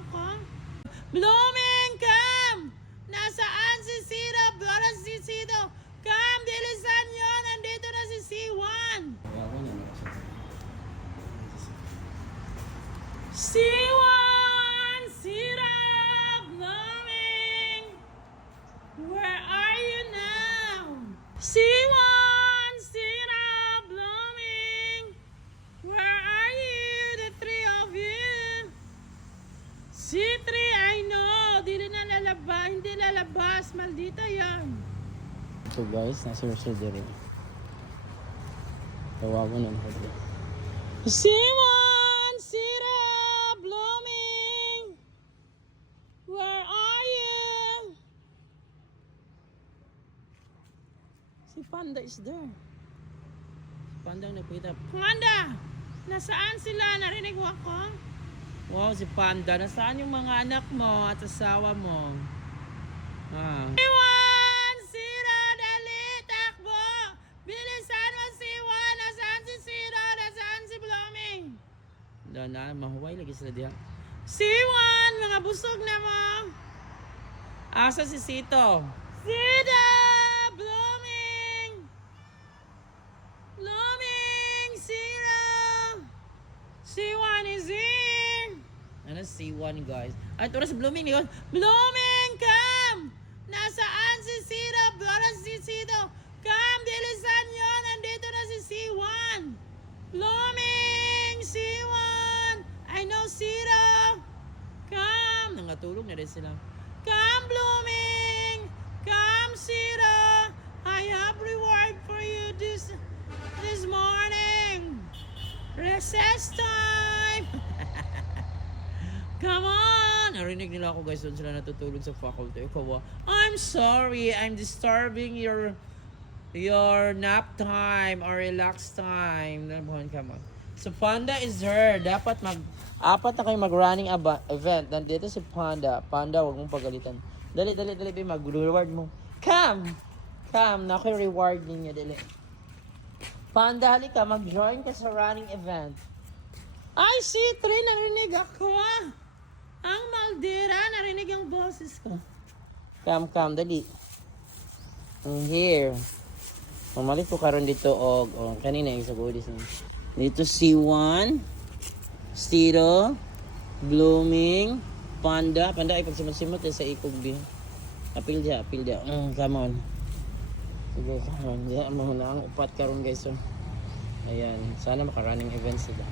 ako? Blooming, come! Nasaan si Ciro? Para si Ciro. Come, bilisan nyo. Nandito na si C1. C1! Ciro! Blooming! Where are you now? C1! Ciro! Blooming! Where are you? The three of you? C3, I know. Hindi lalabas. Maldita yan. So guys, nasa surgery. Tawagan na ako. Simon! Ciro! Blooming! Where are you? Si Panda is there. Pandang nakita. Panda! Nasaan sila? Narinig mo ako? Wow, si Panda. Nasaan yung mga anak mo at asawa mo? Siwan! Ciro! Dali! Takbo! Bilisan mo, Siwan! Nasaan si Ciro? Nasaan si Blooming? Na, mahuway lagi sila diha. Siwan! Mga busog na mo! Asa si Sito? Ciro! Blooming! Blooming! Ciro! Siwan is here! Ano si C1 guys? Ay, ito na si Blooming yun. Blooming, come! Nasaan si Ciro? Para si Ciro. Come, bilisan nyo. Nandito na si C1. Blooming, C1. I know Ciro. Come. Nangatulog na rin sila. Come, Blooming. Come, Ciro. I have reward for you this morning. Recess time. Come on. Narinig nila ako guys, doon sila natutulog sa faculty. Kawa, I'm sorry, I'm disturbing your nap time or relax time. Come on. So Panda is her. Dapat apat na kayo mag-running event. Nandito si Panda. Panda, wag mong pagalitan. Dali, mag-reward mo. Come, na ako reward ninyo. Dali. Panda, halika, mag-join ka sa running event. Ay, C3, narinig ako ah. Ang maldira, narinig yung boses ko. Come, dali. Here. Mamalik ko karon dito og kanina yung sa budis na. Dito C1, Ciro, Blooming, Panda ay pagsimot-simot sa ikog bi. Apil dia. Come on. Sige, come on. Diyan mo na ang upat karon guys. So. Ayan, sana maka-running events sila.